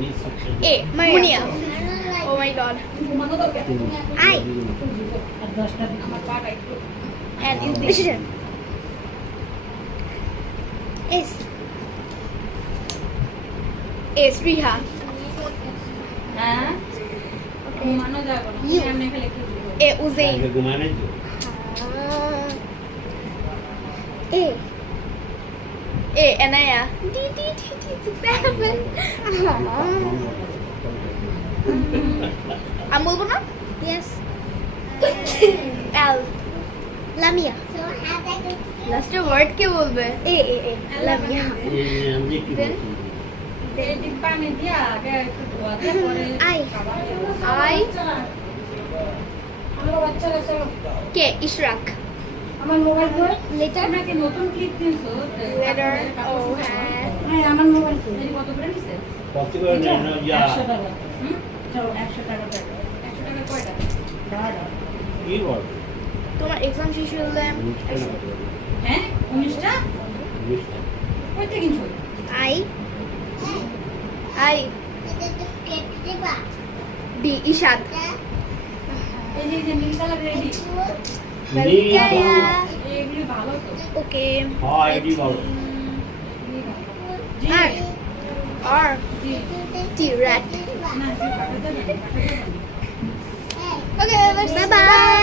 A. Munia. Oh my god. I. And is this? S. A. Sriha. U. A. Uzain. A. A. Anaya. D. D. D. D. 7. আমি বলবো না? Yes. L. Lamia. Last word কে বলবে? A. A. A. Lamia. Then I. I. K. Ishraq. আমার mobile কই Letter. নাকি নতুন clip দিছো Letter. O. Hat. হ্যাঁ আমার মোবাইল কই এই কত করে নিছে? 100 টাকা চলো 100 টাকা দাও 100 টাকা কয়টা? 12টা। কি বল তোমার এক্সাম শেষ হলে হ্যাঁ 19টা কয়টা কিনছো? I. I. D. Ishad. এই যে নীল কালার রেডি Kaya. এগুলি ভালো তো Okay. হ্যাঁ এডি বল R. R. T. Rat. না Okay, bye bye.